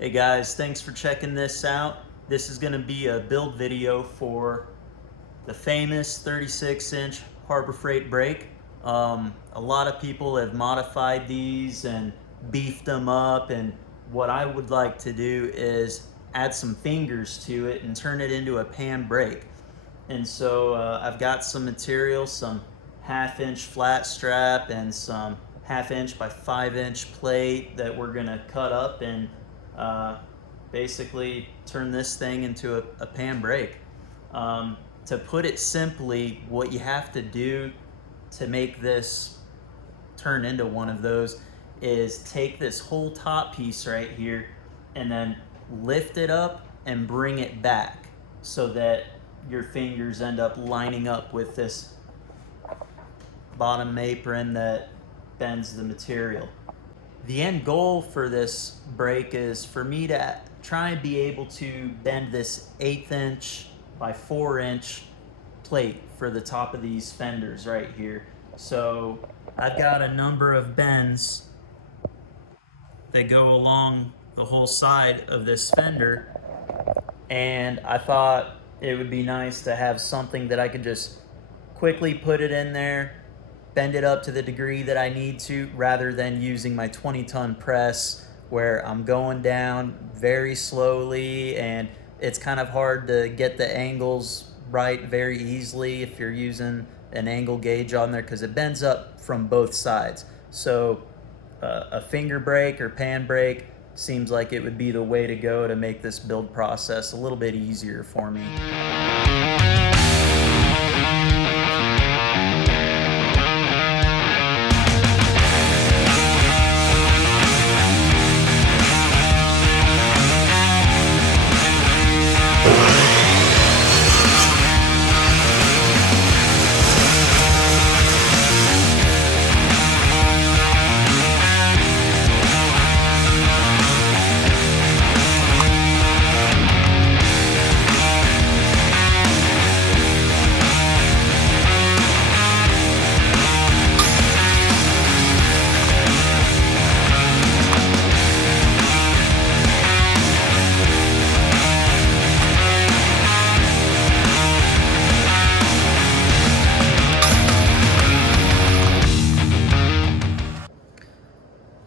Hey guys, thanks for checking this out. This is going to be a build video for the famous 36-inch Harbor Freight brake. A lot of people have modified these and beefed them up, and what I would like to do is add some fingers to it and turn it into a pan brake. And so I've got some material, some 1/2 inch flat strap and some 1/2 inch by 5 inch plate that we're gonna cut up and basically turn this thing into a pan brake. To put it simply, what you have to do to make this turn into one of those is take this whole top piece right here and then lift it up and bring it back so that your fingers end up lining up with this bottom apron that bends the material. The end goal for this brake is for me to try and be able to bend this 1/8 inch by 4 inch plate for the top of these fenders right here. So I've got a number of bends that go along the whole side of this fender, and I thought it would be nice to have something that I could just quickly put it in there, bend it up to the degree that I need to, rather than using my 20-ton press where I'm going down very slowly and it's kind of hard to get the angles right very easily if you're using an angle gauge on there because it bends up from both sides. So a finger brake or pan brake seems like it would be the way to go to make this build process a little bit easier for me.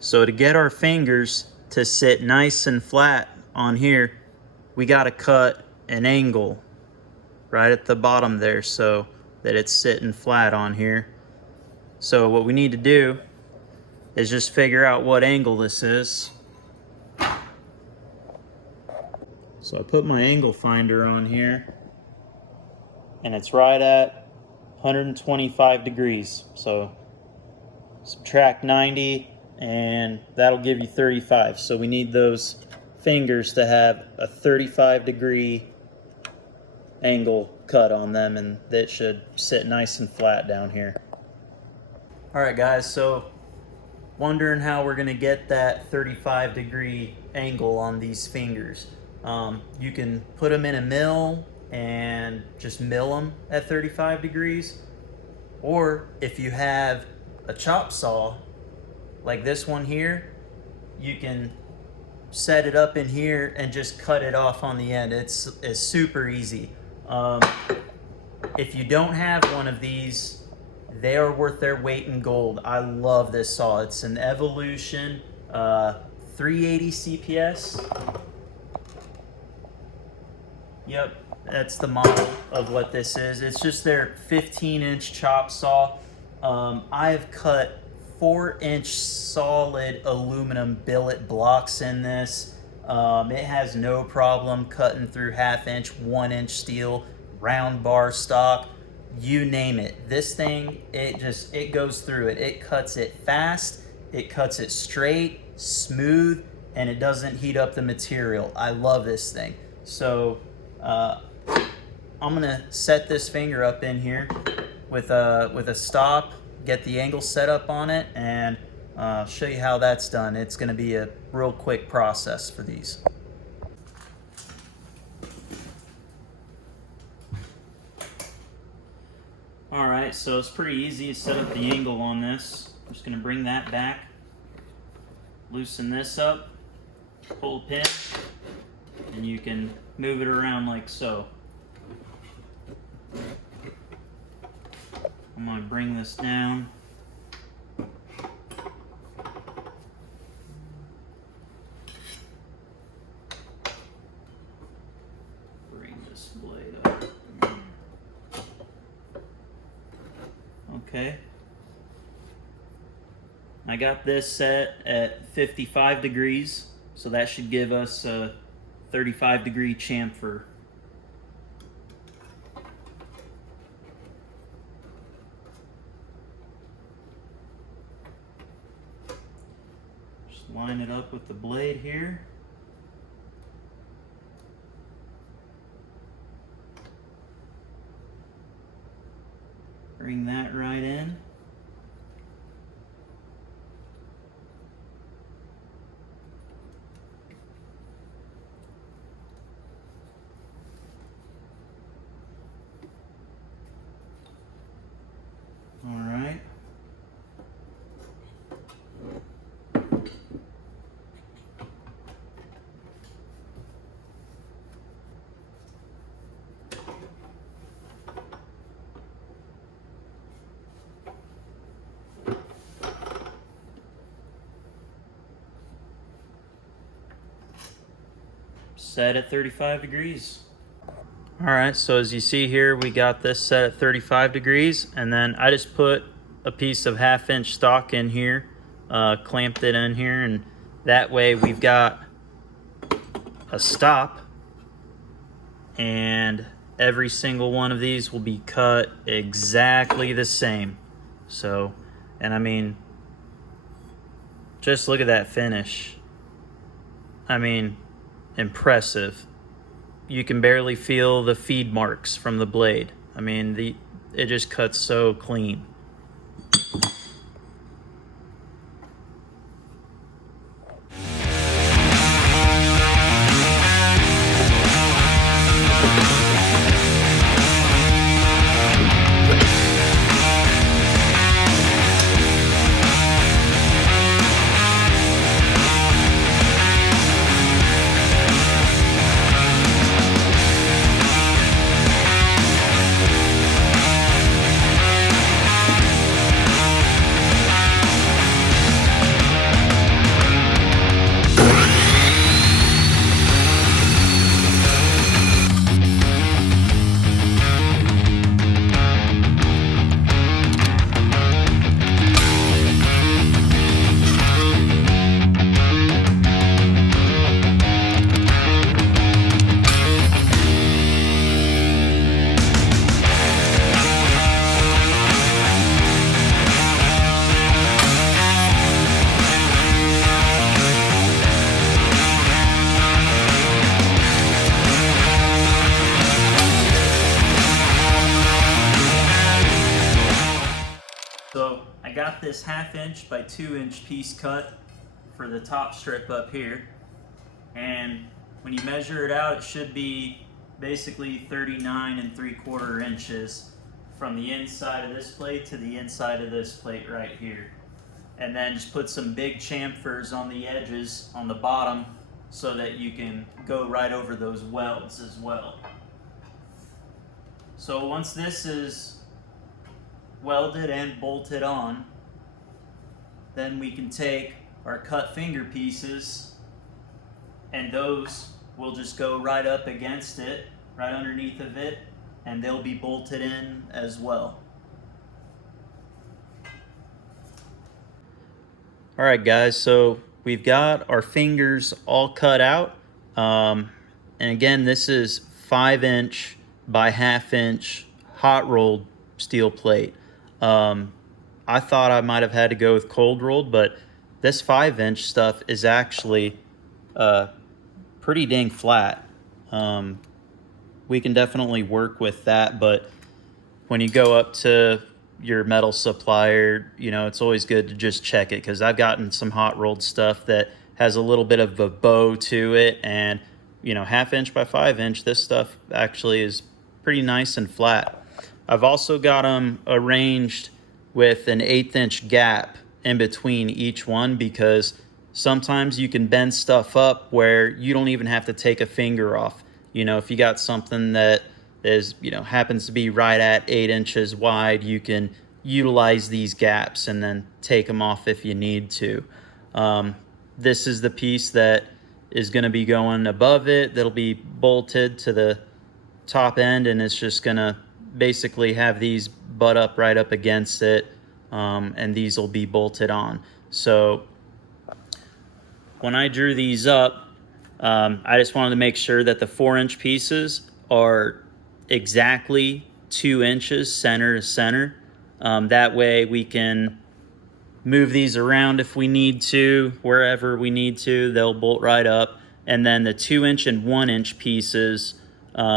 So to get our fingers to sit nice and flat on here, we got to cut an angle right at the bottom there so that it's sitting flat on here. So what we need to do is just figure out what angle this is. So I put my angle finder on here and it's right at 125 degrees. So subtract 90 and that'll give you 35. So we need those fingers to have a 35-degree angle cut on them, and that should sit nice and flat down here. All right guys, so wondering how we're gonna get that 35-degree angle on these fingers. You can put them in a mill and just mill them at 35 degrees, or if you have a chop saw like this one here, you can set it up in here and just cut it off on the end. It's super easy. If you don't have one of these, they are worth their weight in gold. I love this saw. It's an Evolution 380 CPS. Yep, that's the model of what this is. It's just their 15-inch chop saw. I've cut 4-inch solid aluminum billet blocks in this. It has no problem cutting through 1/2 inch, 1-inch steel, round bar stock, you name it. This thing, it goes through it. It cuts it fast, it cuts it straight, smooth, and it doesn't heat up the material. I love this thing. So I'm gonna set this finger up in here with a stop, get the angle set up on it, and show you how that's done. It's going to be a real quick process for these. All right, so it's pretty easy to set up the angle on this. I'm just going to bring that back, loosen this up, pull pin, and you can move it around like so. I'm going to bring this down. Bring this blade up. Okay. I got this set at 55 degrees, so that should give us a 35-degree chamfer. Just line it up with the blade here. Bring that right in. All right. Set at 35 degrees. All right, so as you see here, we got this set at 35 degrees, and then I just put a piece of 1/2-inch stock in here, clamped it in here, and that way we've got a stop, and every single one of these will be cut exactly the same. So, and I mean, just look at that finish. I mean, impressive. You can barely feel the feed marks from the blade. I mean, it just cuts so clean. So I got this 1/2-inch by 2-inch piece cut for the top strip up here, and when you measure it out, it should be basically 39 3/4 inches from the inside of this plate to the inside of this plate right here. And then just put some big chamfers on the edges on the bottom so that you can go right over those welds as well. So once this is welded and bolted on, then we can take our cut finger pieces, and those will just go right up against it, right underneath of it, and they'll be bolted in as well. All right, guys, so we've got our fingers all cut out. And again, this is 5-inch by 1/2-inch hot rolled steel plate. I thought I might have had to go with cold rolled, but this 5-inch stuff is actually pretty dang flat. We can definitely work with that, but when you go up to your metal supplier, you know, it's always good to just check it, because I've gotten some hot rolled stuff that has a little bit of a bow to it, and you know, 1/2-inch by 5-inch, this stuff actually is pretty nice and flat. I've also got them arranged with an 1/8-inch gap in between each one, because Sometimes you can bend stuff up where you don't even have to take a finger off. You know, if you got something that is, you know, happens to be right at 8 inches wide, you can utilize these gaps and then take them off if you need to. This is the piece that is going to be going above it, that'll be bolted to the top end, and it's just going to basically have these butt up right up against it, and these will be bolted on. So when I drew these up, I just wanted to make sure that the 4-inch pieces are exactly 2 inches center to center. That way we can move these around if we need to, wherever we need to, they'll bolt right up. And then the 2-inch and 1-inch pieces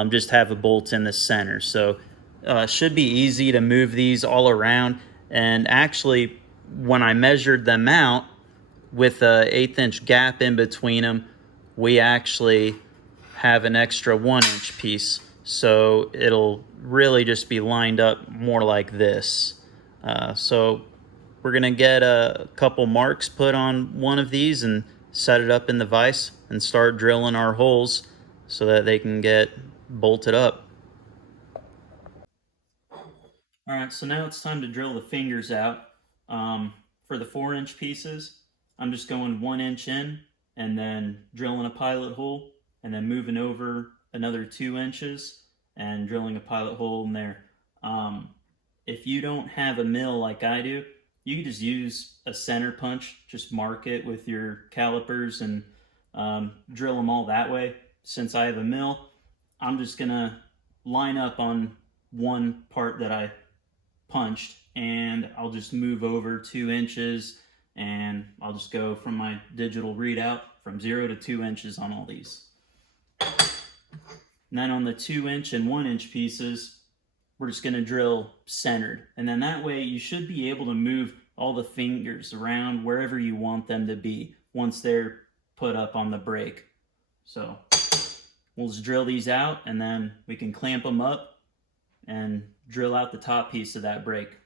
just have a bolt in the center. So should be easy to move these all around. And actually, when I measured them out with a 1/8 inch gap in between them, we actually have an extra 1-inch piece. So it'll really just be lined up more like this. So we're gonna get a couple marks put on one of these and set it up in the vise and start drilling our holes so that they can get bolted up. All right, so now it's time to drill the fingers out. For the 4-inch pieces, I'm just going 1 inch in and then drilling a pilot hole and then moving over another 2 inches and drilling a pilot hole in there. If you don't have a mill like I do, you can just use a center punch, just mark it with your calipers and drill them all that way. Since I have a mill, I'm just gonna line up on one part that I punched, and I'll just move over 2 inches, and I'll just go from my digital readout from 0 to 2 inches on all these. And then on the 2-inch and 1-inch pieces, we're just going to drill centered. And then that way you should be able to move all the fingers around wherever you want them to be once they're put up on the brake. So we'll just drill these out, and then we can clamp them up and drill out the top piece of that brake.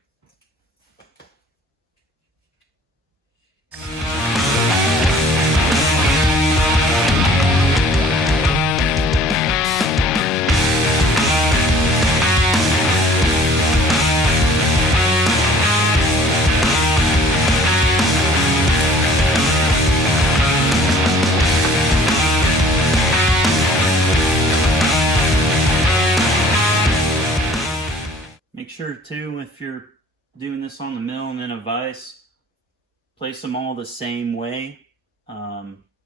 Make sure too, if you're doing this on the mill and in a vise, place them all the same way,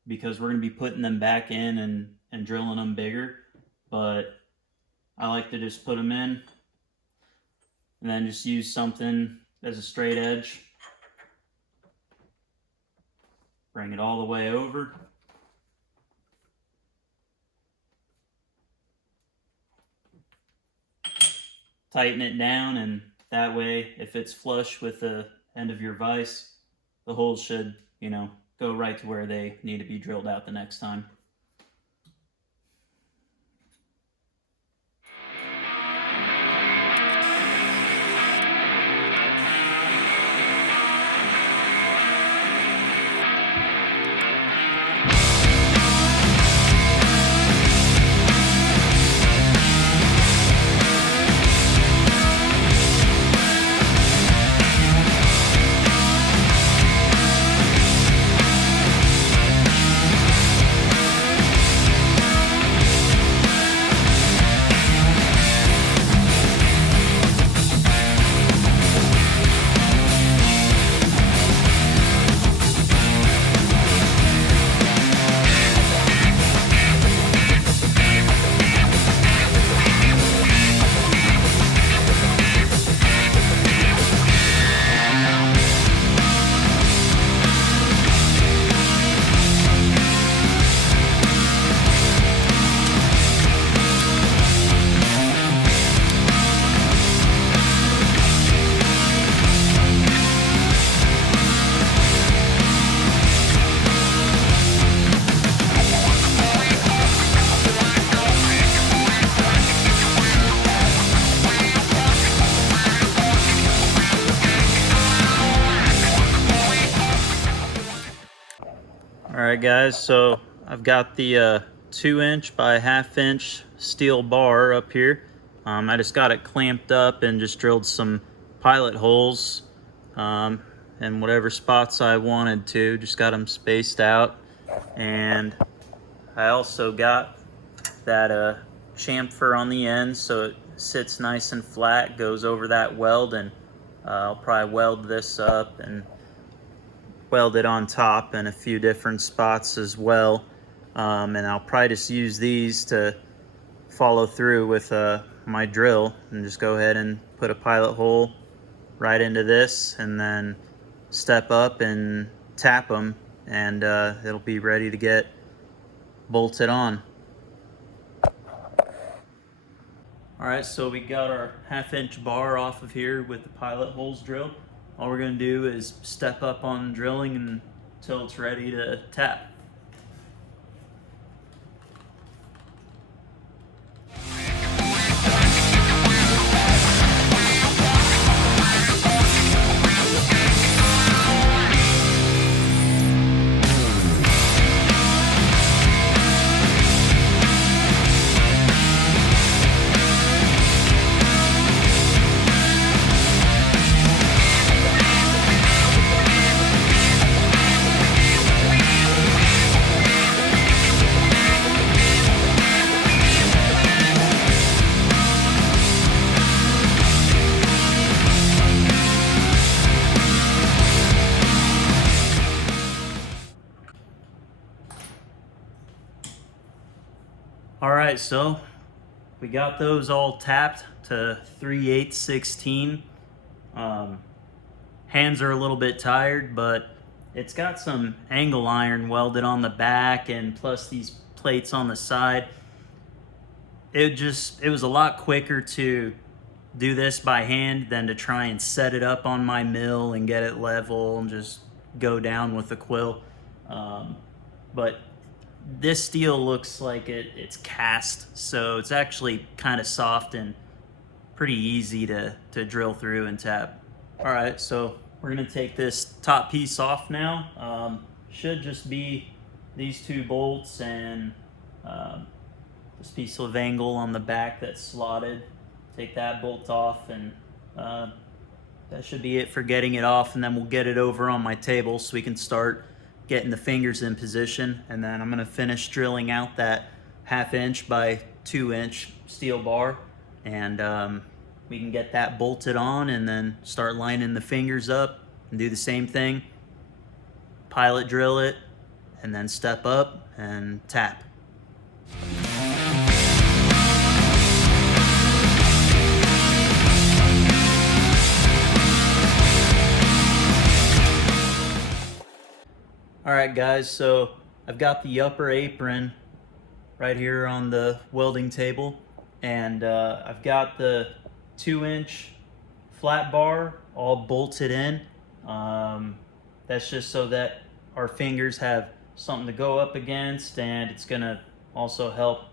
because we're going to be putting them back in and drilling them bigger. But I like to just put them in and then just use something as a straight edge. Bring it all the way over. Tighten it down, and that way, if it's flush with the end of your vise, the holes should, you know, go right to where they need to be drilled out the next time. Alright guys, so I've got the 2" by 1/2" steel bar up here. I just got it clamped up and just drilled some pilot holes in whatever spots I wanted to. Just got them spaced out. And I also got that chamfer on the end so it sits nice and flat, goes over that weld, and I'll probably weld this up and weld it on top in a few different spots as well. And I'll probably just use these to follow through with my drill and just go ahead and put a pilot hole right into this and then step up and tap them, and it'll be ready to get bolted on. Alright, so we got our 1/2" bar off of here with the pilot holes drilled. All we're going to do is step up on drilling until it's ready to tap. Alright, so we got those all tapped to 3/8 16. Hands are a little bit tired, but it's got some angle iron welded on the back and plus these plates on the side. It was a lot quicker to do this by hand than to try and set it up on my mill and get it level and just go down with the quill. But this steel looks like it's cast, so it's actually kind of soft and pretty easy to drill through and tap. All right, so we're gonna take this top piece off now. Should just be these 2 bolts and this piece of angle on the back that's slotted. Take that bolt off, and that should be it for getting it off, and then we'll get it over on my table so we can start getting the fingers in position. And then I'm gonna finish drilling out that 1/2" by 2" steel bar, and we can get that bolted on and then start lining the fingers up and do the same thing. Pilot drill it and then step up and tap. Alright guys, so I've got the upper apron right here on the welding table, and I've got the 2" flat bar all bolted in. That's just so that our fingers have something to go up against, and it's gonna also help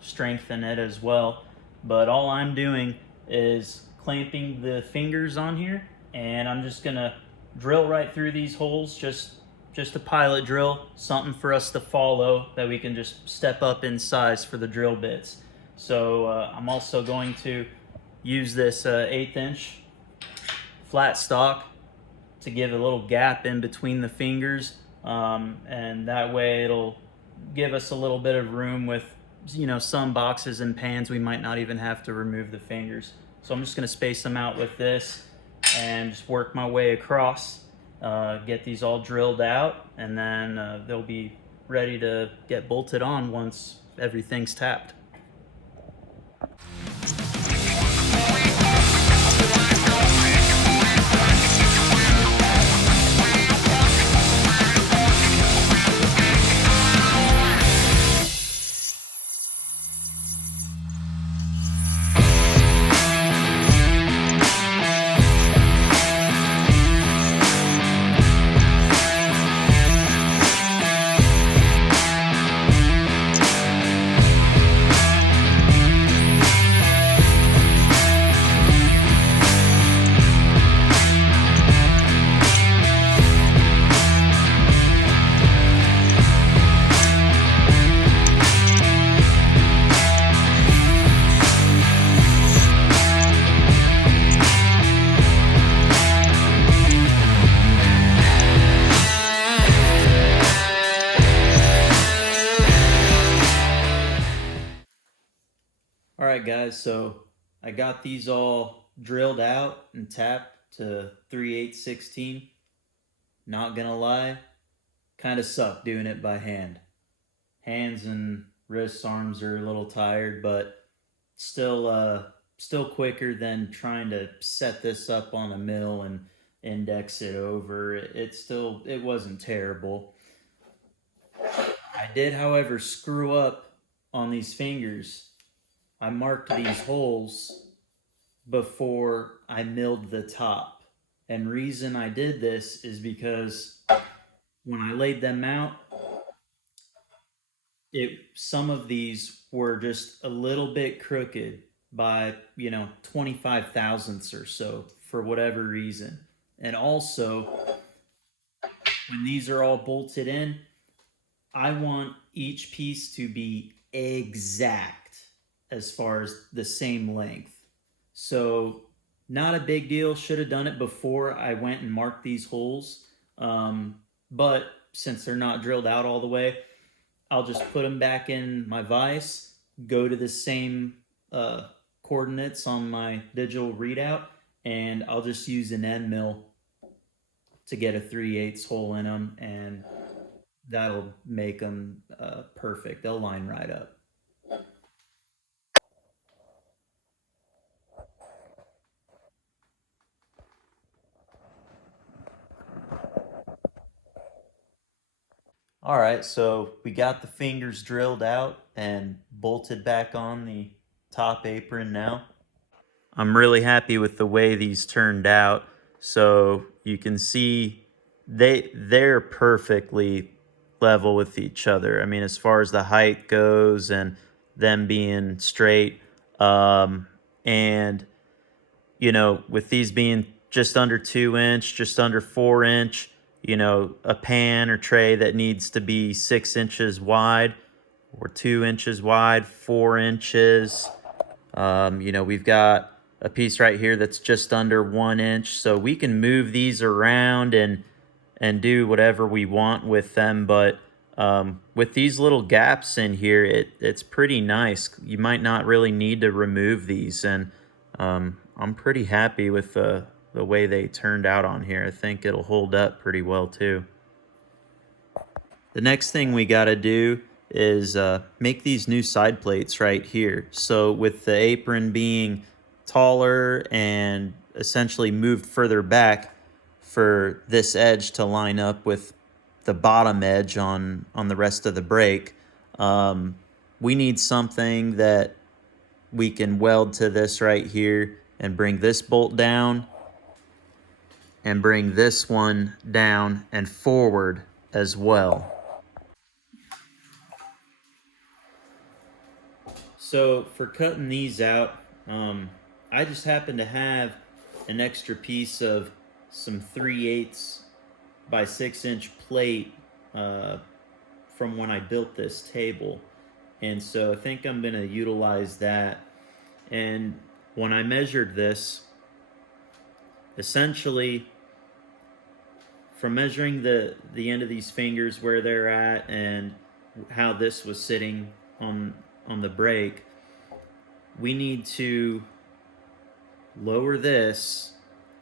strengthen it as well. But all I'm doing is clamping the fingers on here, and I'm just gonna drill right through these holes, just a pilot drill, something for us to follow that we can just step up in size for the drill bits. So I'm also going to use this 1/8" flat stock to give a little gap in between the fingers, and that way it'll give us a little bit of room with, you know, some boxes and pans we might not even have to remove the fingers. So I'm just going to space them out with this and just work my way across. Get these all drilled out, and then they'll be ready to get bolted on once everything's tapped. Alright guys, so I got these all drilled out and tapped to 3/8/16. Not gonna lie, kind of suck doing it by hand. Hands and wrists, arms are a little tired, but still quicker than trying to set this up on a mill and index it over. It wasn't terrible. I did, however, screw up on these fingers. I marked these holes before I milled the top. And reason I did this is because when I laid them out, some of these were just a little bit crooked by 25 thousandths or so for whatever reason. And also, when these are all bolted in, I want each piece to be exact as far as the same length. So not a big deal. Should have done it before I went and marked these holes. But since they're not drilled out all the way, I'll just put them back in my vise, go to the same coordinates on my digital readout, and I'll just use an end mill to get a 3/8 hole in them, and that'll make them perfect. They'll line right up. All right, so we got the fingers drilled out and bolted back on the top apron now. I'm really happy with the way these turned out. So you can see they're perfectly level with each other. I mean, as far as the height goes and them being straight. And with these being just under 2 inch, just under 4 inch, a pan or tray that needs to be 6 inches wide or 2 inches wide, 4 inches. We've got a piece right here that's just under 1 inch, so we can move these around and do whatever we want with them. But with these little gaps in here, it's pretty nice. You might not really need to remove these, and I'm pretty happy with the way they turned out on here. I think it'll hold up pretty well too. The next thing we got to do is make these new side plates right here. So with the apron being taller and essentially moved further back for this edge to line up with the bottom edge on the rest of the brake, we need something that we can weld to this right here and bring this bolt down and bring this one down and forward as well. So for cutting these out, I just happen to have an extra piece of some 3/8 by 6 inch plate from when I built this table. And so I think I'm going to utilize that. And when I measured this, essentially from measuring the end of these fingers where they're at and how this was sitting on the brake, we need to lower this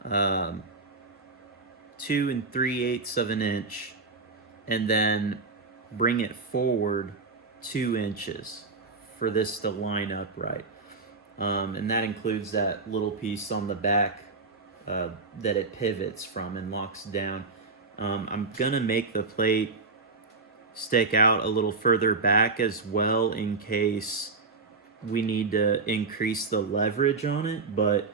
2 3/8 of an inch and then bring it forward 2 inches for this to line up right. And that includes that little piece on the back that it pivots from and locks down. I'm gonna make the plate stick out a little further back as well in case we need to increase the leverage on it, but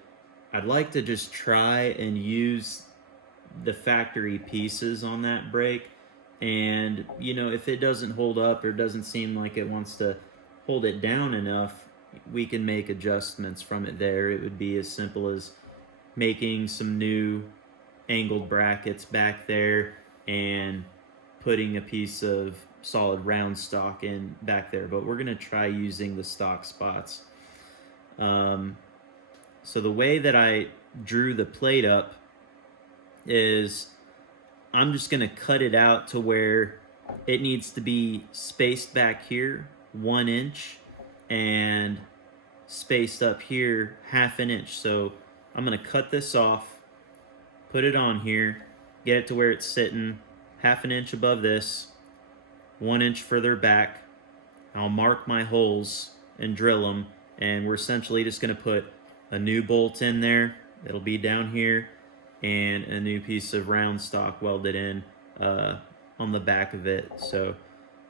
I'd like to just try and use the factory pieces on that brake. And if it doesn't hold up or doesn't seem like it wants to hold it down enough, we can make adjustments from it there. It would be as simple as making some new angled brackets back there and putting a piece of solid round stock in back there, but we're going to try using the stock spots. So the way that I drew the plate up is I'm just going to cut it out to where it needs to be spaced back here 1 inch and spaced up here 1/2 inch. So I'm gonna cut this off, put it on here, get it to where it's sitting 1/2 inch above this, 1 inch further back. I'll mark my holes and drill them, and we're essentially just going to put a new bolt in there. It'll be down here, and a new piece of round stock welded in on the back of it. So,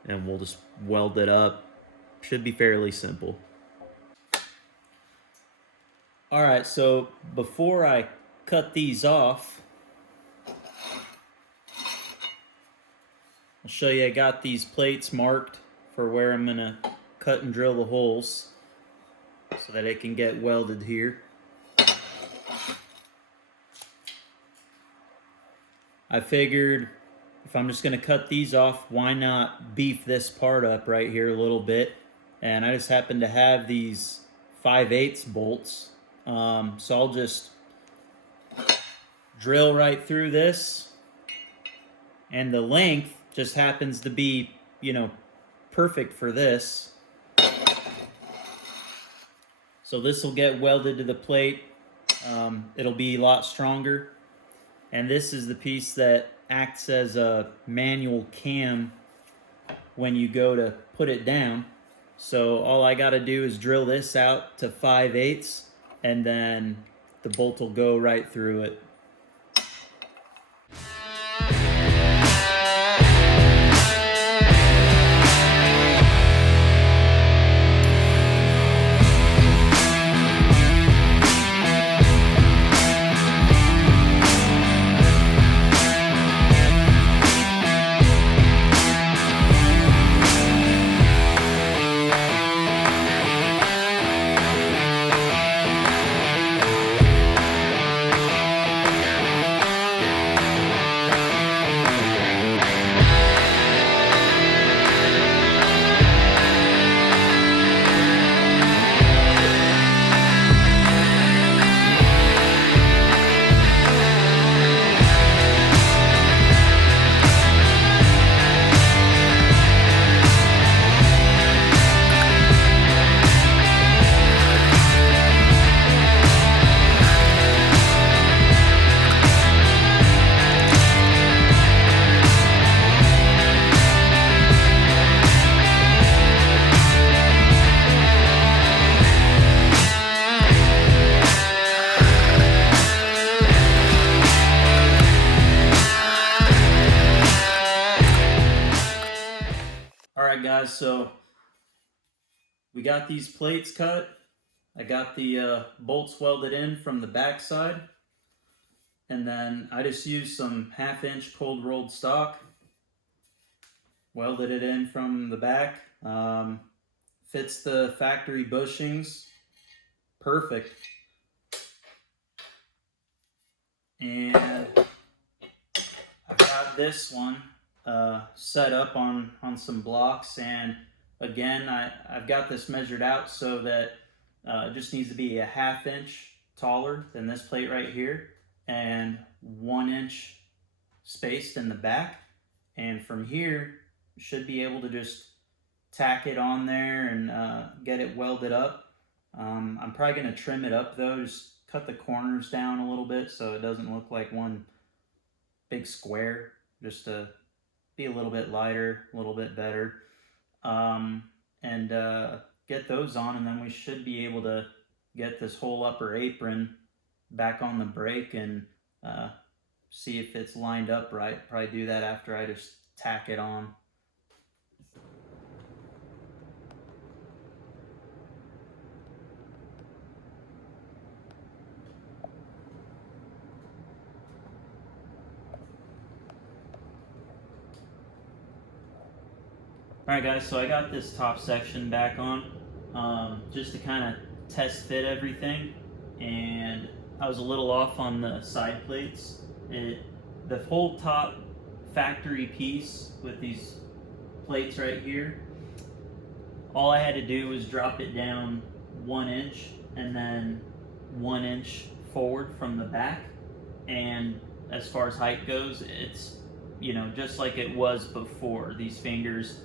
and we'll just weld it up. Should be fairly simple. All right, so before I cut these off, I'll show you I got these plates marked for where I'm gonna cut and drill the holes so that it can get welded here. I figured if I'm just gonna cut these off, why not beef this part up right here a little bit? And I just happen to have these 5/8 bolts, so I'll just drill right through this, and the length just happens to be, you know, perfect for this. So this will get welded to the plate. It'll be a lot stronger. And this is the piece that acts as a manual cam when you go to put it down. So all I gotta do is drill this out to 5/8, and then the bolt will go right through it. Alright guys, so we got these plates cut. I got the bolts welded in from the back side. And then I just used some 1/2 inch cold rolled stock. Welded it in from the back. Fits the factory bushings. Perfect. And I've got this one set up on some blocks, and again I've got this measured out so that it just needs to be a 1/2 inch taller than this plate right here, and 1 inch spaced in the back. And from here should be able to just tack it on there and get it welded up. I'm probably going to trim it up though, just cut the corners down a little bit so it doesn't look like one big square, just to be a little bit lighter, a little bit better, and get those on, and then we should be able to get this whole upper apron back on the brake and see if it's lined up right. Probably do that after I just tack it on. Alright guys, so I got this top section back on just to kind of test fit everything, and I was a little off on the side plates. The whole top factory piece with these plates right here, all I had to do was drop it down 1 inch and then 1 inch forward from the back, and as far as height goes, it's, you know, just like it was before. These fingers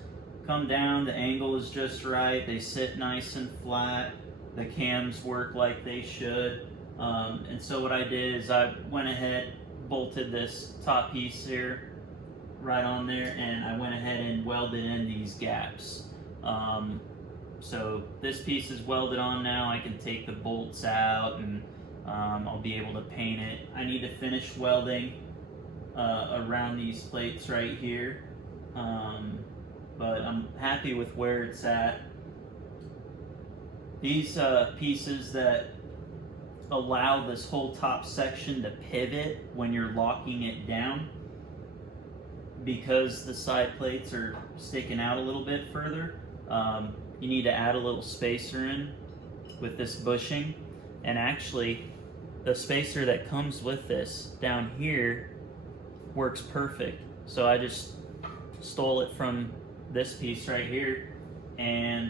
come down, the angle is just right, they sit nice and flat, the cams work like they should. And so what I did is I went ahead, bolted this top piece here right on there, and I went ahead and welded in these gaps. So this piece is welded on now. I can take the bolts out, and I'll be able to paint it. I need to finish welding around these plates right here, but I'm happy with where it's at. These pieces that allow this whole top section to pivot when you're locking it down, because the side plates are sticking out a little bit further, you need to add a little spacer in with this bushing. And actually, the spacer that comes with this down here works perfect. So I just stole it from this piece right here and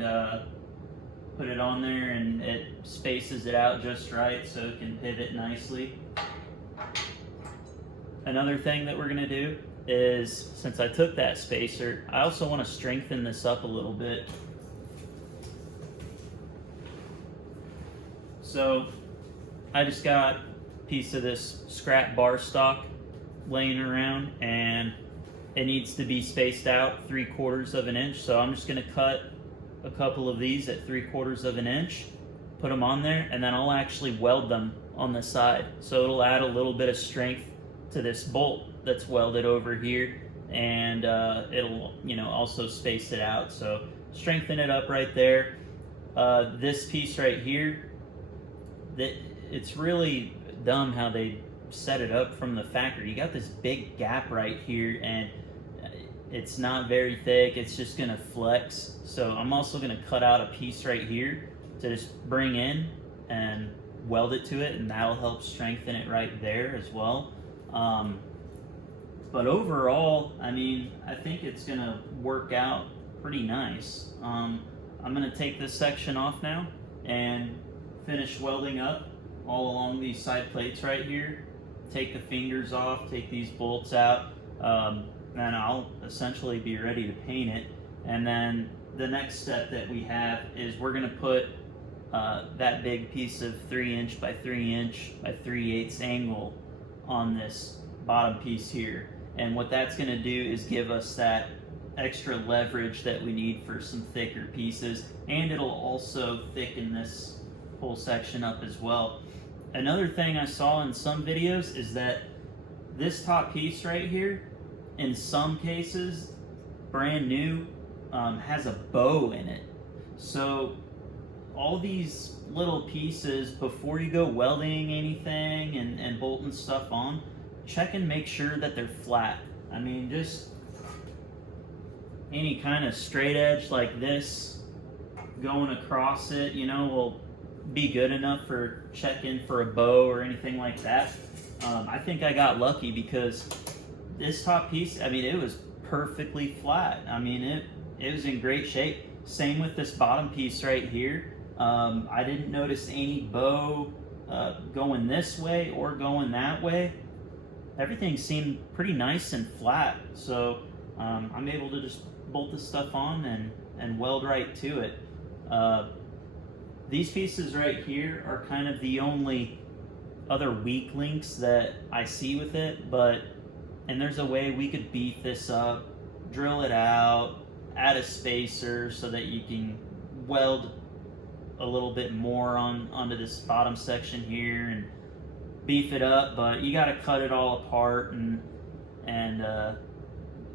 put it on there, and it spaces it out just right so it can pivot nicely. Another thing that we're gonna do is, since I took that spacer, I also want to strengthen this up a little bit. So I just got a piece of this scrap bar stock laying around, and it needs to be spaced out 3/4 of an inch. So I'm just going to cut a couple of these at 3/4 of an inch, put them on there, and then I'll actually weld them on the side. So it'll add a little bit of strength to this bolt that's welded over here, and it'll, you know, also space it out. So strengthen it up right there. This piece right here, it's really dumb how they set it up from the factory. You got this big gap right here, and it's not very thick. It's just gonna flex. So I'm also gonna cut out a piece right here to just bring in and weld it to it, and that'll help strengthen it right there as well. But overall, I mean, I think it's gonna work out pretty nice. I'm gonna take this section off now and finish welding up all along these side plates right here. Take the fingers off, take these bolts out, and I'll essentially be ready to paint it. And then the next step that we have is we're gonna put that big piece of 3" by 3" by 3/8 angle on this bottom piece here. And what that's gonna do is give us that extra leverage that we need for some thicker pieces, and it'll also thicken this whole section up as well. Another thing I saw in some videos is that this top piece right here, in some cases, brand new, has a bow in it. So all these little pieces, before you go welding anything and bolting stuff on, check and make sure that they're flat. I mean, just any kind of straight edge like this going across it, you know, will be good enough for checking for a bow or anything like that. I think I got lucky because this top piece, I mean, it was perfectly flat. I mean, it was in great shape. Same with this bottom piece right here. I didn't notice any bow going this way or going that way. Everything seemed pretty nice and flat. So I'm able to just bolt this stuff on and weld right to it. These pieces right here are kind of the only other weak links that I see with it, and there's a way we could beef this up, drill it out, add a spacer so that you can weld a little bit more onto this bottom section here and beef it up. But you got to cut it all apart, and a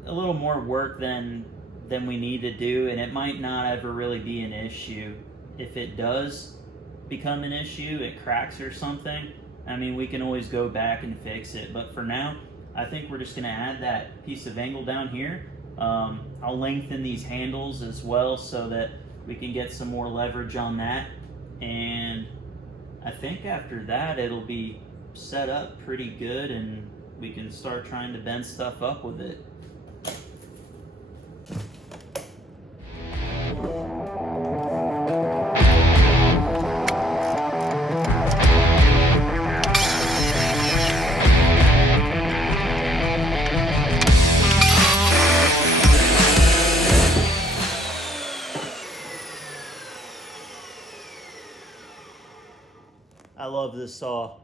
little more work than we need to do, and it might not ever really be an issue. If it does become an issue, it cracks or something, I mean, we can always go back and fix it. But for now, I think we're just going to add that piece of angle down here. I'll lengthen these handles as well so that we can get some more leverage on that. And I think after that, it'll be set up pretty good, and we can start trying to bend stuff up with it. I love this saw.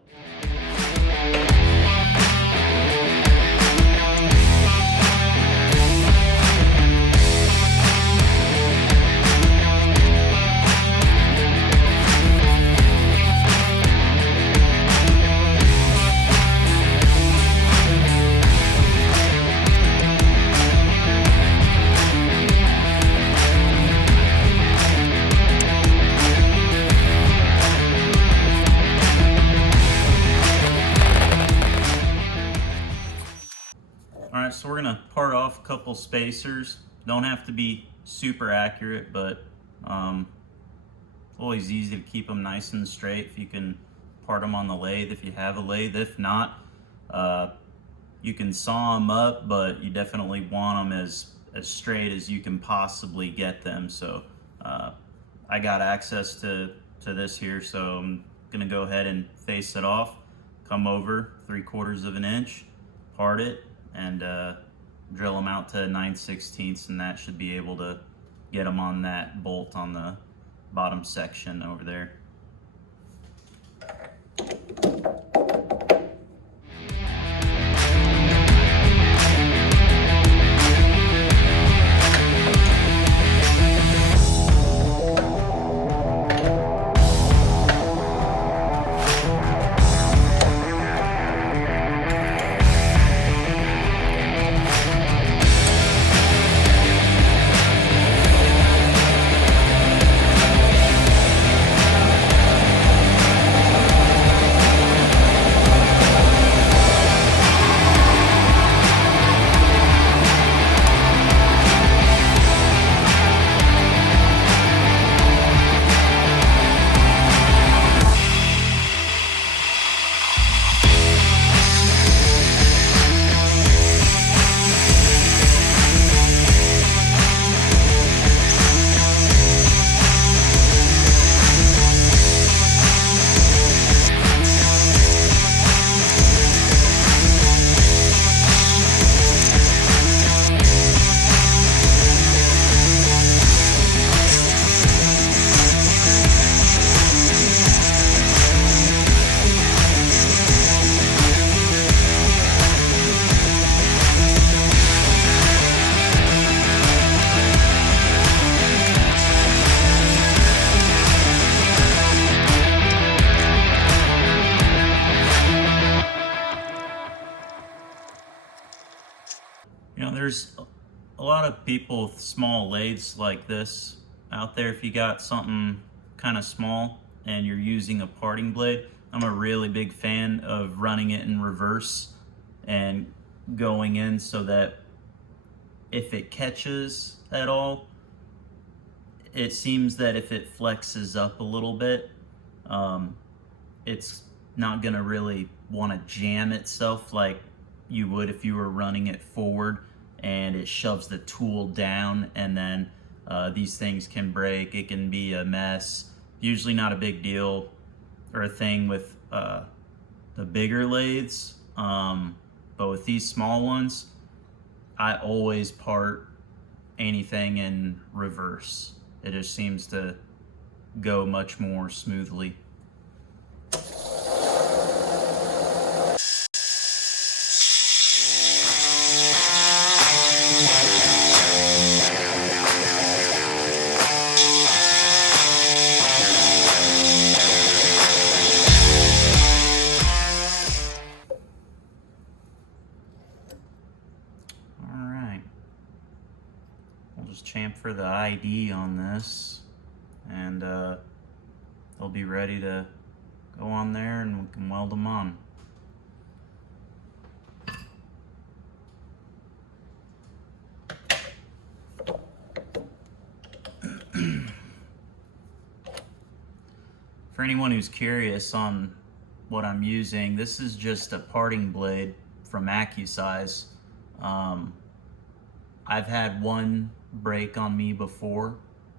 Alright, so we're going to part off a couple spacers. Don't have to be super accurate, but always easy to keep them nice and straight if you can part them on the lathe if you have a lathe. If not, you can saw them up, but you definitely want them as straight as you can possibly get them. So I got access to this here, so I'm going to go ahead and face it off, come over 3/4 of an inch, part it, and drill them out to 9/16, and that should be able to get them on that bolt on the bottom section over there. You know, there's a lot of people with small lathes like this out there. If you got something kind of small and you're using a parting blade, I'm a really big fan of running it in reverse and going in so that if it catches at all, it seems that if it flexes up a little bit, it's not gonna really want to jam itself like you would if you were running it forward and it shoves the tool down, and then these things can break. It can be a mess. Usually not a big deal or a thing with the bigger lathes, but with these small ones, I always part anything in reverse. It just seems to go much more smoothly. Just chamfer the ID on this, and they'll be ready to go on there, and we can weld them on. For anyone who's curious on what I'm using, this is just a parting blade from AccuSize. I've had one break on me before,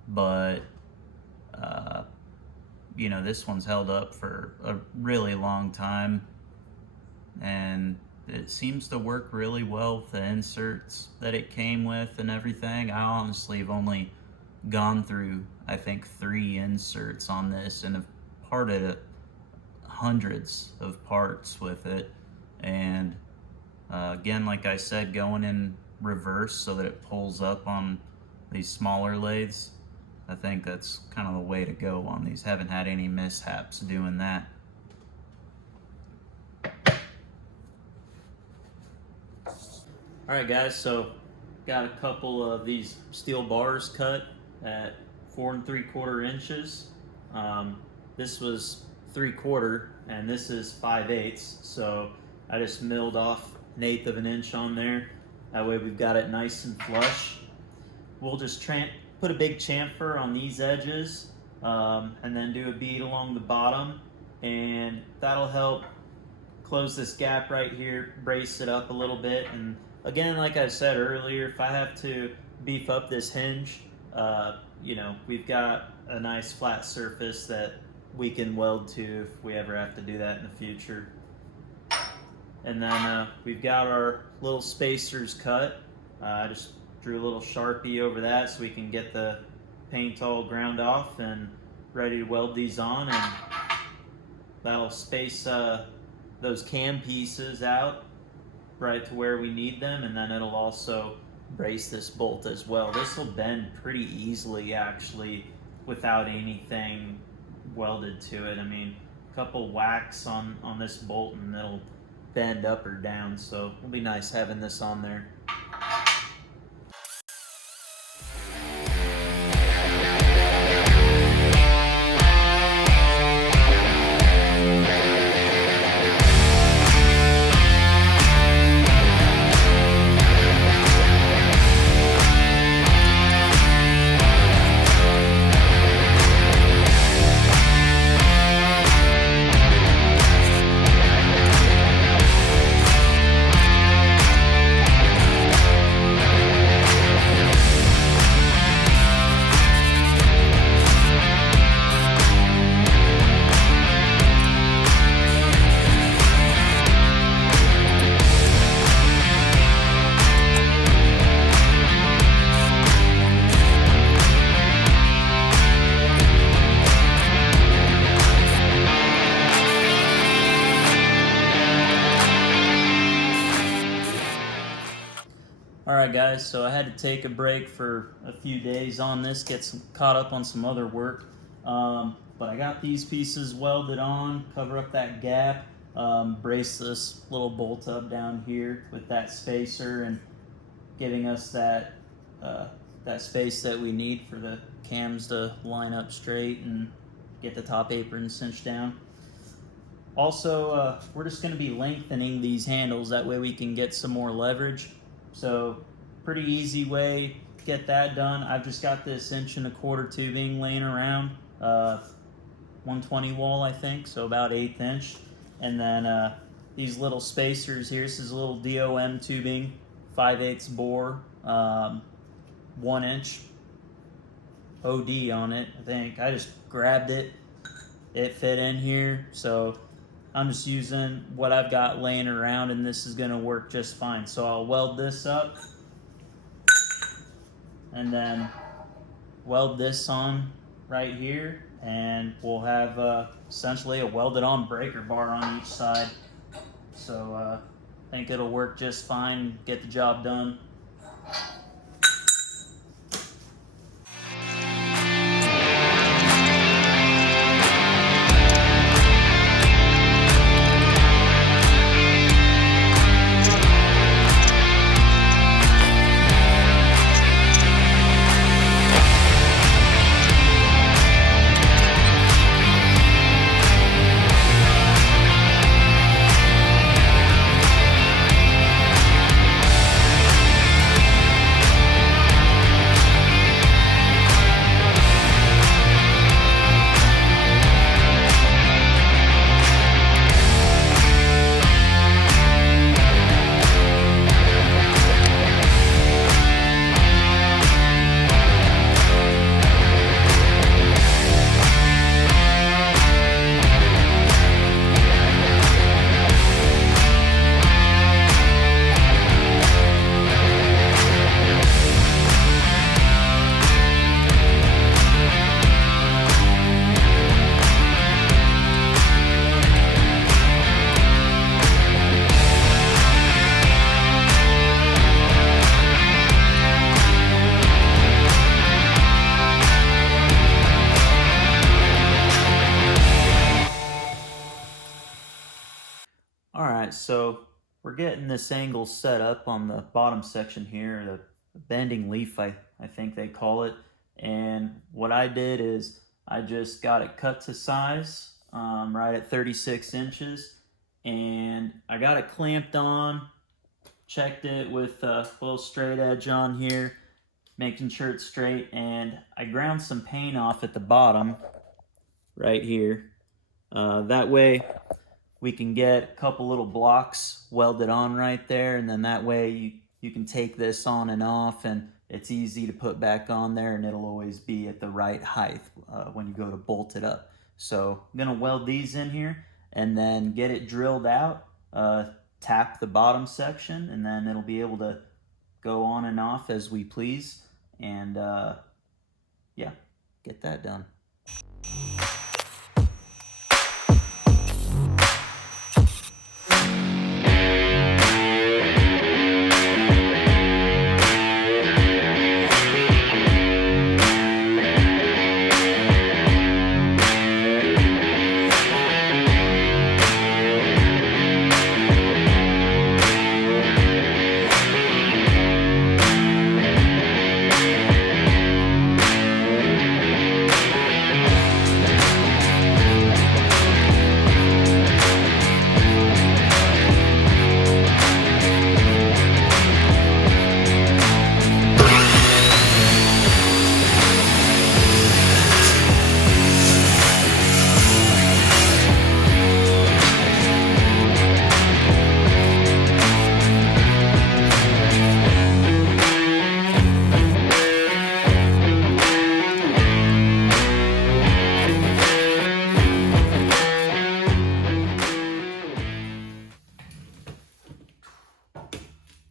but you know, this one's held up for a really long time, and it seems to work really well with the inserts that it came with and everything. I honestly have only gone through, I think, 3 inserts on this and have parted hundreds of parts with it. And again, like I said, going in reverse so that it pulls up on these smaller lathes, I think that's kind of the way to go on these. Haven't had any mishaps doing that. Alright guys, so got a couple of these steel bars cut at 4 3/4 inches. This was 3/4 and this is 5/8, so I just milled off 1/8 of an inch on there. That way we've got it nice and flush. We'll just put a big chamfer on these edges and then do a bead along the bottom, and that'll help close this gap right here, brace it up a little bit. And again, like I said earlier, if I have to beef up this hinge, you know, we've got a nice flat surface that we can weld to if we ever have to do that in the future. And then we've got our little spacers cut. I just drew a little Sharpie over that so we can get the paint all ground off and ready to weld these on, and that'll space those cam pieces out right to where we need them, and then it'll also brace this bolt as well. This will bend pretty easily actually without anything welded to it. I mean, a couple whacks on this bolt and it'll bend up or down, so it'll be nice having this on there. Alright guys, so I had to take a break for a few days on this, get caught up on some other work. But I got these pieces welded on, cover up that gap, brace this little bolt up down here with that spacer, and giving us that space that we need for the cams to line up straight and get the top apron cinched down. Also, we're just going to be lengthening these handles, that way we can get some more leverage. So pretty easy way to get that done. I've just got this 1 1/4 tubing laying around, 120 wall I think, so about 1/8 inch. And then these little spacers here, this is a little DOM tubing, 5/8 bore, 1 inch OD on it, I think. I just grabbed it, it fit in here, so I'm just using what I've got laying around, and this is gonna work just fine. So I'll weld this up and then weld this on right here, and we'll have essentially a welded on breaker bar on each side. So I think it'll work just fine, get the job done. Alright, so we're getting this angle set up on the bottom section here, the bending leaf I think they call it. And what I did is I just got it cut to size, right at 36 inches. And I got it clamped on, checked it with a little straight edge on here, making sure it's straight. And I ground some paint off at the bottom, right here. That way we can get a couple little blocks welded on right there, and then that way you can take this on and off, and it's easy to put back on there, and it'll always be at the right height when you go to bolt it up. So I'm gonna weld these in here and then get it drilled out, tap the bottom section, and then it'll be able to go on and off as we please, and yeah, get that done.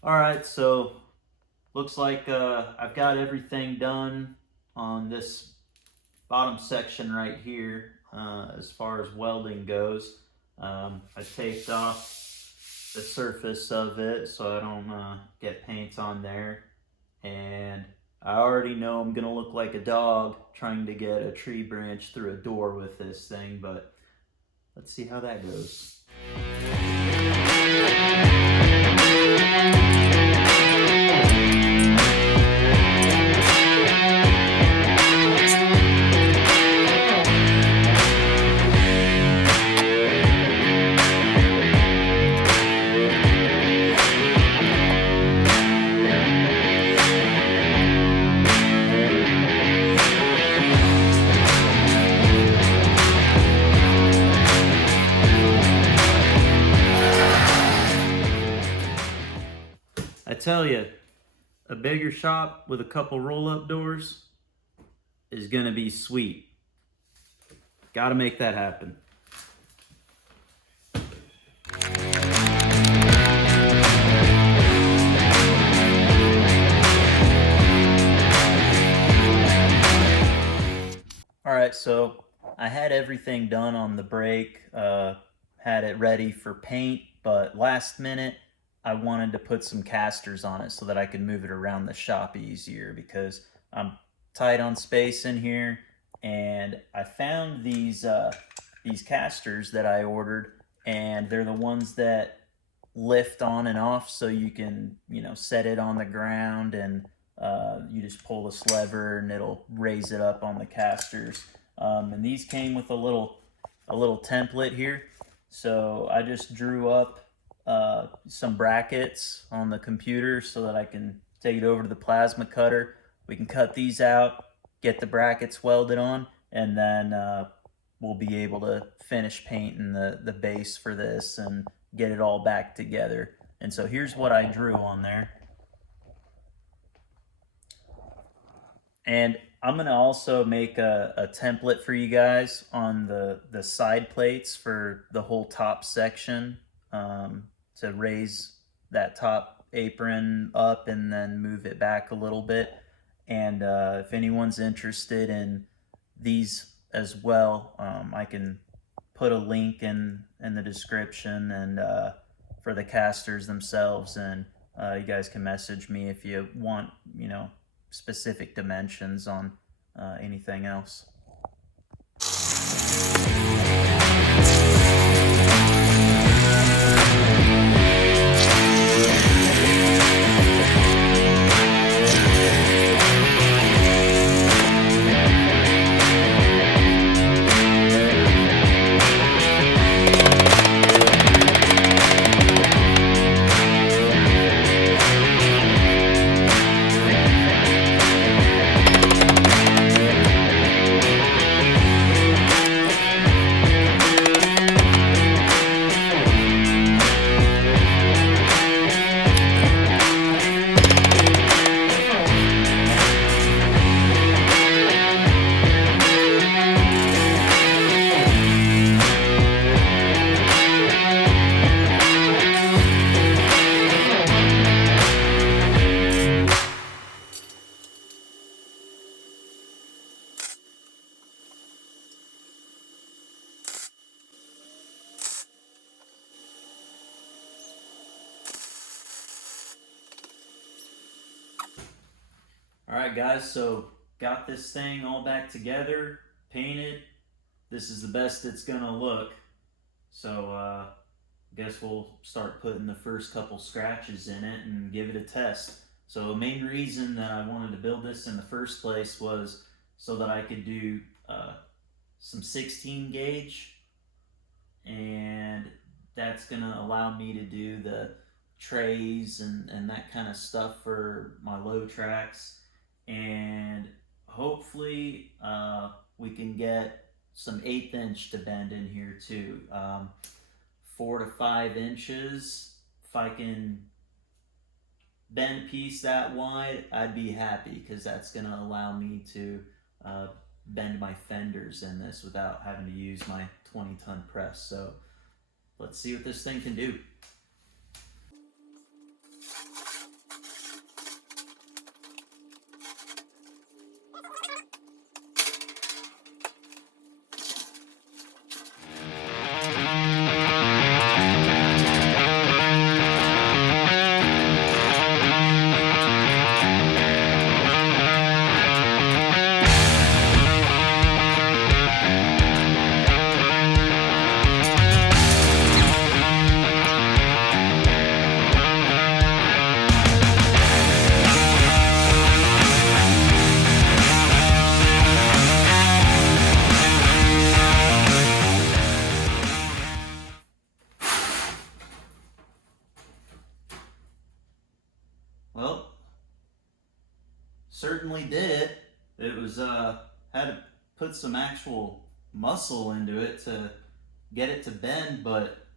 Alright, so looks like I've got everything done on this bottom section right here as far as welding goes. I taped off the surface of it so I don't get paint on there, and I already know I'm gonna look like a dog trying to get a tree branch through a door with this thing, but let's see how that goes. I tell you, a bigger shop with a couple roll-up doors is gonna be sweet. Gotta make that happen. Alright, so I had everything done on the brake, had it ready for paint, but last minute I wanted to put some casters on it so that I could move it around the shop easier, because I'm tight on space in here. And I found these casters that I ordered, and they're the ones that lift on and off, so you can, set it on the ground, and you just pull this lever and it'll raise it up on the casters. And these came with a little template here, so I just drew up some brackets on the computer so that I can take it over to the plasma cutter. We can cut these out, get the brackets welded on, and then we'll be able to finish painting the base for this and get it all back together. And so here's what I drew on there. And I'm gonna also make a template for you guys on the side plates for the whole top section, to raise that top apron up and then move it back a little bit. And if anyone's interested in these as well, I can put a link in the description, and for the casters themselves, and you guys can message me if you want, specific dimensions on anything else. Alright guys, so got this thing all back together, painted. This is the best it's gonna look. So guess we'll start putting the first couple scratches in it and give it a test. So the main reason that I wanted to build this in the first place was so that I could do some 16 gauge, and that's gonna allow me to do the trays and that kind of stuff for my low tracks, and hopefully we can get some 1/8 inch to bend in here too. 4 to 5 inches. If I can bend a piece that wide, I'd be happy, because that's going to allow me to bend my fenders in this without having to use my 20-ton press. So let's see what this thing can do. Well, certainly did it. It was had to put some actual muscle into it to get it to bend, but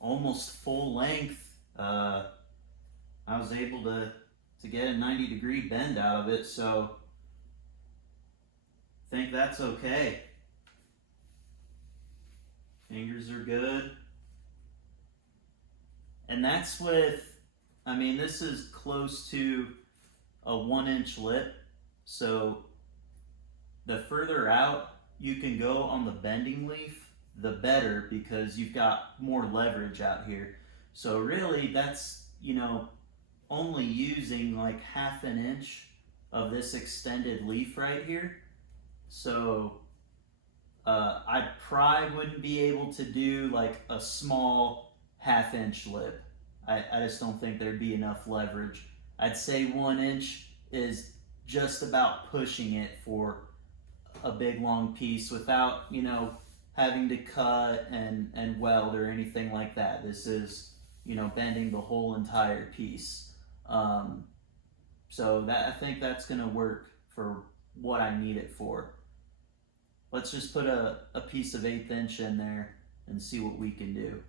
almost full length. I was able to get a 90-degree bend out of it, so I think that's okay. Fingers are good. And that's with, I mean, this is close to a 1-inch lip, so the further out you can go on the bending leaf, the better, because you've got more leverage out here. So really that's, you know, only using like 1/2 inch of this extended leaf right here. So I probably wouldn't be able to do like a small 1/2 inch lip. I just don't think there'd be enough leverage. I'd say 1 inch is just about pushing it for a big long piece without, you know, having to cut and weld or anything like that. This is, you know, bending the whole entire piece. So that, I think that's gonna work for what I need it for. Let's just put a piece of 1/8 inch in there and see what we can do.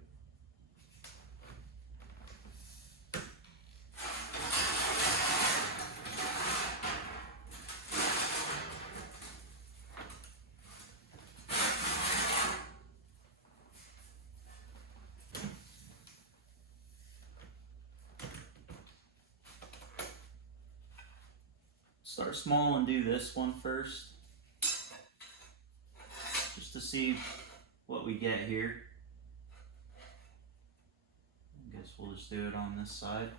Start small and do this one first, just to see what we get here. I guess we'll just do it on this side.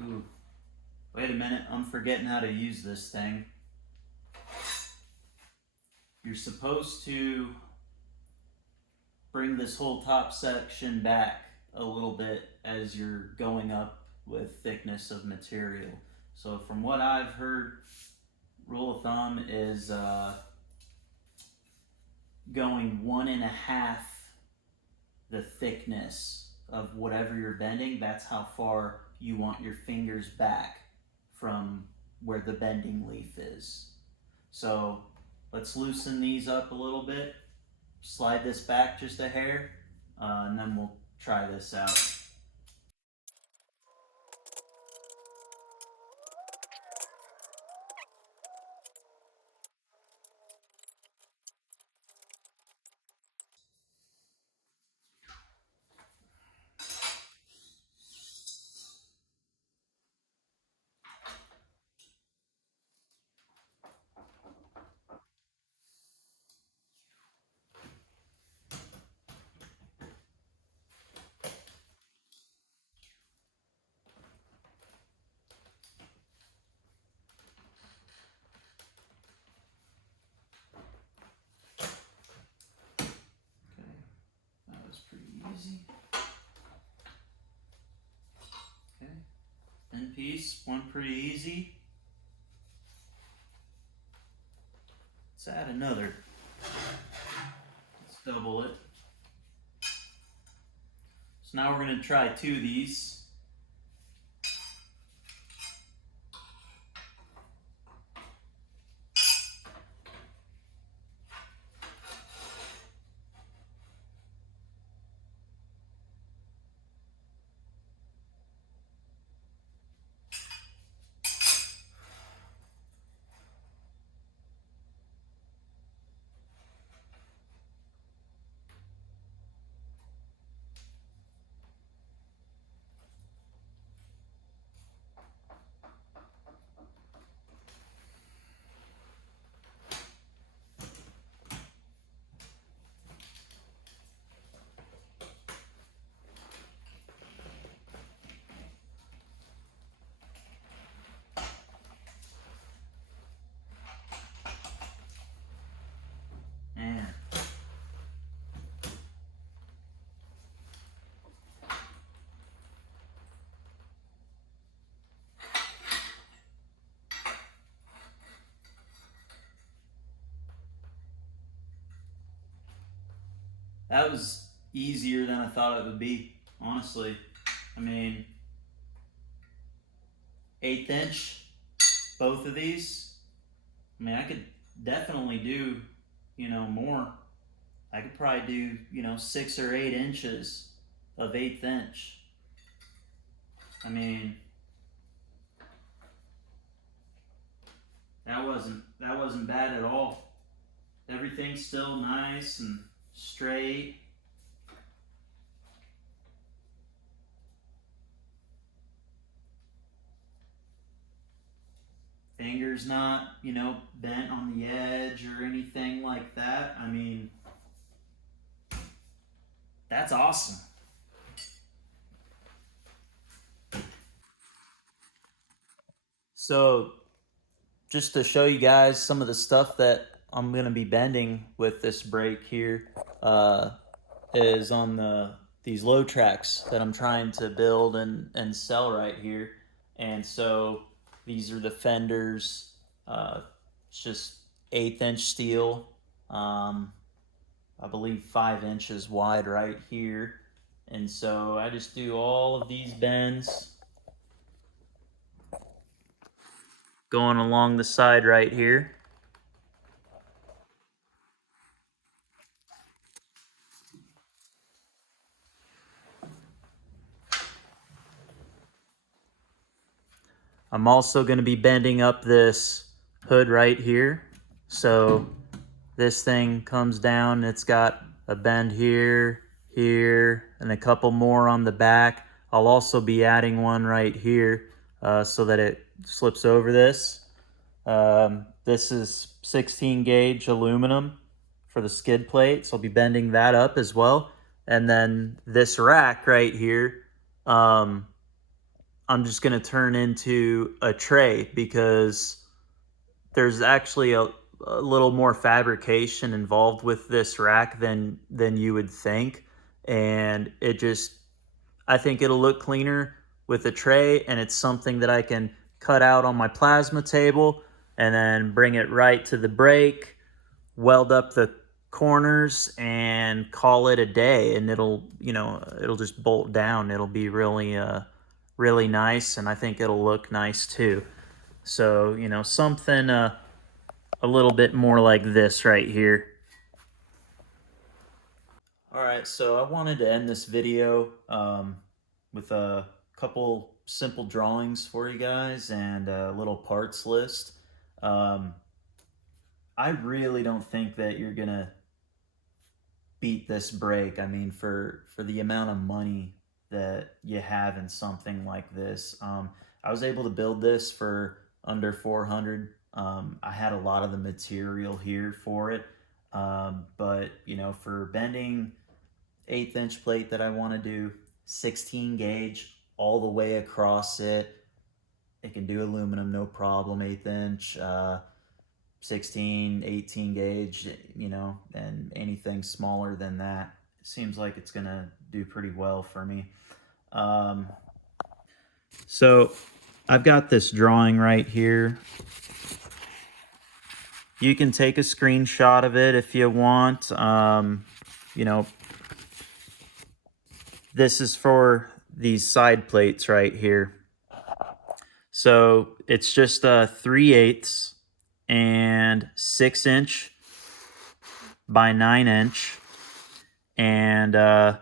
Ooh, wait a minute, I'm forgetting how to use this thing. You're supposed to bring this whole top section back a little bit as you're going up with thickness of material. So from what I've heard, rule of thumb is going 1.5 the thickness of whatever you're bending. That's how far you want your fingers back from where the bending leaf is. So let's loosen these up a little bit, slide this back just a hair, and then we'll try this out. Thin piece, one pretty easy. Let's add another. Let's double it. So now we're going to try 2 of these. Man. That was easier than I thought it would be, honestly. I mean, 1/8 inch, both of these. I mean, I could definitely do, more. I could probably do, 6 or 8 inches of 1/8 inch. I mean, that wasn't bad at all. Everything's still nice and straight. Fingers not, bent on the edge or anything like that. I mean, that's awesome. So, just to show you guys some of the stuff that I'm going to be bending with this brake here, is on these low tracks that I'm trying to build and sell right here. And so these are the fenders. It's just 1/8 inch steel. I believe 5 inches wide right here. And so I just do all of these bends going along the side right here. I'm also going to be bending up this hood right here. So this thing comes down, it's got a bend here, here, and a couple more on the back. I'll also be adding one right here so that it slips over this. This is 16 gauge aluminum for the skid plate, so I'll be bending that up as well. And then this rack right here, I'm just going to turn into a tray because there's actually a little more fabrication involved with this rack than you would think, and I think it'll look cleaner with a tray, and it's something that I can cut out on my plasma table and then bring it right to the brake, weld up the corners, and call it a day, and it'll just bolt down. It'll be really nice, and I think it'll look nice too. So, something a little bit more like this right here. All right, so I wanted to end this video with a couple simple drawings for you guys and a little parts list. I really don't think that you're gonna beat this brake. I mean, for the amount of money that you have in something like this, I was able to build this for under 400. I had a lot of the material here for it, but for bending 1/8 inch plate that I want to do, 16 gauge all the way across it. It can do aluminum, no problem. 1/8 inch, 16, 18 gauge, and anything smaller than that, it seems like it's gonna do pretty well for me. So I've got this drawing right here. You can take a screenshot of it if you want. You know, this is for these side plates right here. So it's just 3/8 and 6" by 9". And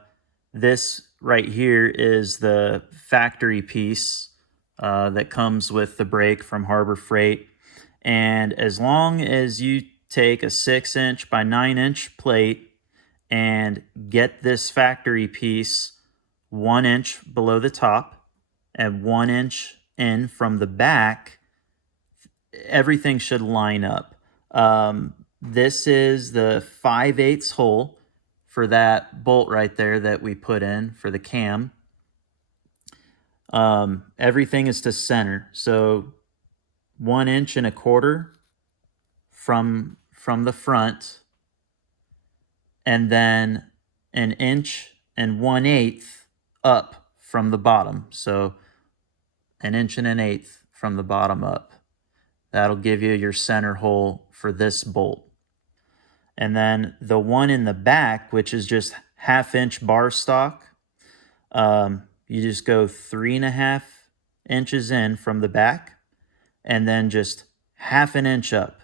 this right here is the factory piece that comes with the brake from Harbor Freight. And as long as you take a 6" by 9" plate and get this factory piece 1" below the top and 1" in from the back, everything should line up. This is the 5/8 hole for that bolt right there that we put in for the cam. Everything is to center. So 1.25" from the front, and then 1 1/8" up from the bottom. So 1 1/8" from the bottom up. That'll give you your center hole for this bolt. And then the one in the back, which is just 1/2" bar stock, you just go 3.5 inches in from the back, and then just 1/2 inch up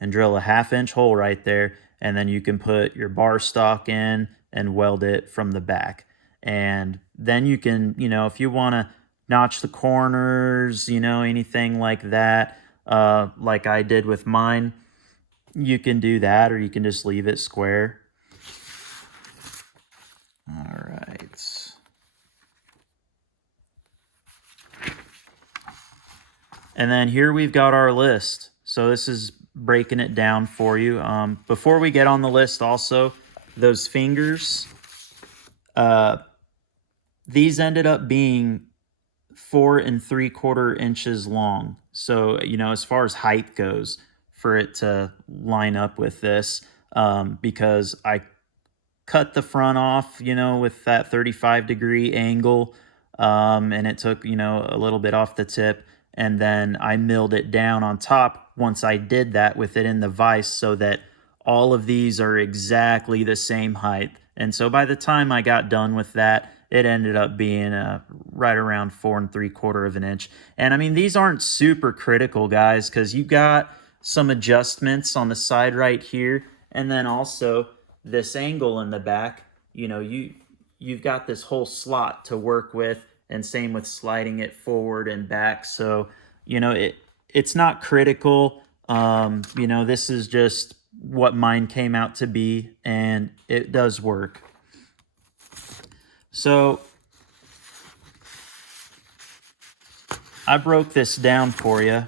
and drill a 1/2 inch hole right there. And then you can put your bar stock in and weld it from the back. And then you can, if you want to notch the corners, anything like that, like I did with mine, you can do that, or you can just leave it square. All right. And then here we've got our list. So this is breaking it down for you. Before we get on the list also, those fingers, these ended up being 4 3/4 inches long. So, as far as height goes, for it to line up with this, because I cut the front off, with that 35-degree angle, and it took, a little bit off the tip. And then I milled it down on top once I did that with it in the vise, so that all of these are exactly the same height. And so by the time I got done with that, it ended up being right around 4 3/4 inch. And I mean, these aren't super critical, guys, because you got some adjustments on the side right here, and then also this angle in the back. You've got this whole slot to work with, and same with sliding it forward and back. So it's not critical. This is just what mine came out to be, and it does work. So I broke this down for you.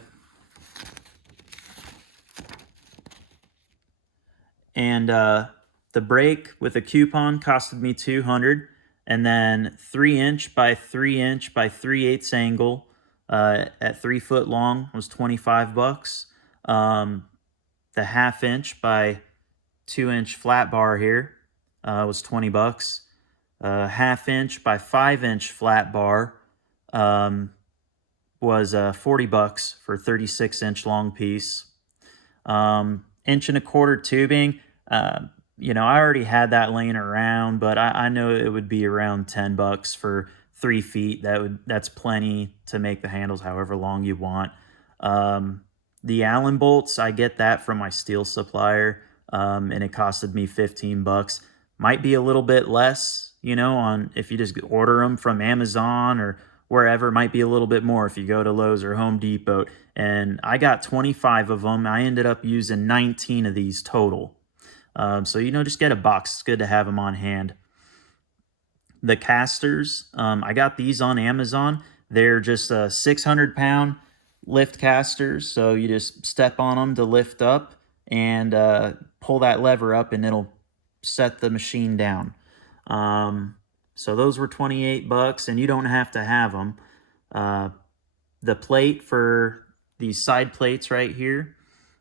And the brake with a coupon costed me $200. And then 3" by 3" by 3/8 angle at 3 foot long was $25. The 1/2 inch by 2 inch flat bar here was $20. 1/2 inch by 5 inch flat bar was $40 for a 36-inch long piece. 1 1/4" tubing. I already had that laying around, but I know it would be around $10 for 3 feet. That's plenty to make the handles however long you want. The Allen bolts, I get that from my steel supplier, and it costed me $15. Might be a little bit less, on if you just order them from Amazon or wherever. Might be a little bit more if you go to Lowe's or Home Depot. And I got 25 of them. I ended up using 19 of these total. So, just get a box. It's good to have them on hand. The casters, I got these on Amazon. They're just 600-pound lift casters. So you just step on them to lift up and pull that lever up, and it'll set the machine down. So those were $28, and you don't have to have them. The plate for these side plates right here,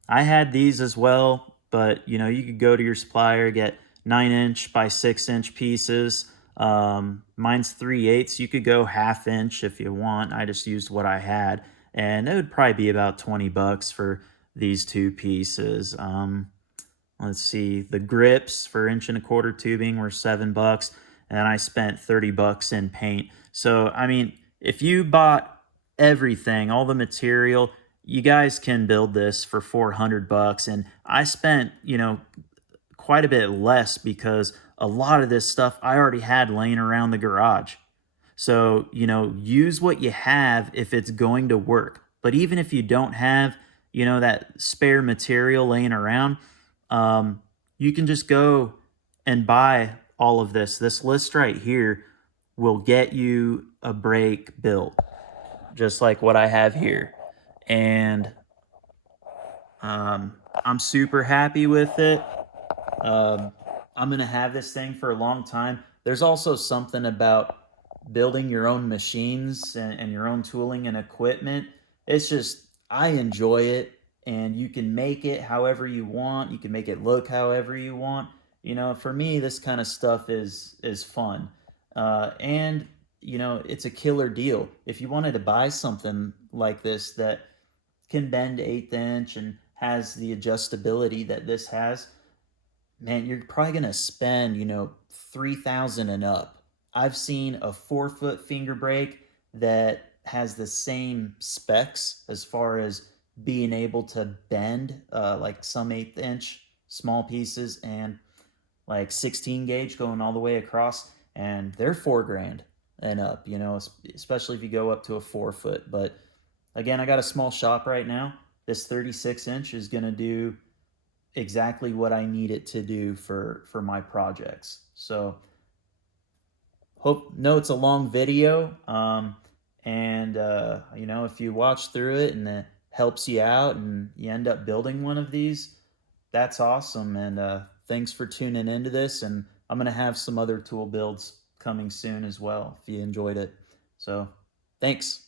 I had these as well, but you could go to your supplier, get 9" by 6" pieces. Mine's 3/8. You could go 1/2 inch if you want. I just used what I had, and it would probably be about 20 bucks for these two pieces. Let's see, the grips for 1¼ tubing were 7 bucks, and I spent 30 bucks in paint. So, I mean, if you bought everything, all the material, you guys can build this for 400 bucks. And I spent, quite a bit less because a lot of this stuff I already had laying around the garage. So, use what you have if it's going to work. But even if you don't have, that spare material laying around, you can just go and buy all of this. This list right here will get you a brake built, just like what I have here. And I'm super happy with it. I'm going to have this thing for a long time. There's also something about building your own machines and your own tooling and equipment. It's just, I enjoy it, and you can make it however you want. You can make it look however you want. For me, this kind of stuff is fun. And, it's a killer deal. If you wanted to buy something like this that can bend 1/8 inch and has the adjustability that this has, man, you're probably gonna spend, 3,000 and up. I've seen a 4-foot finger brake that has the same specs as far as being able to bend, like some 1/8 inch small pieces, and like 16 gauge going all the way across, and they're 4 grand and up, especially if you go up to a 4-foot. But again, I got a small shop right now. This 36 inch is gonna do exactly what I need it to do for my projects. So know it's a long video, and if you watch through it and it helps you out and you end up building one of these, that's awesome. And thanks for tuning into this, and I'm gonna have some other tool builds coming soon as well if you enjoyed it. So thanks.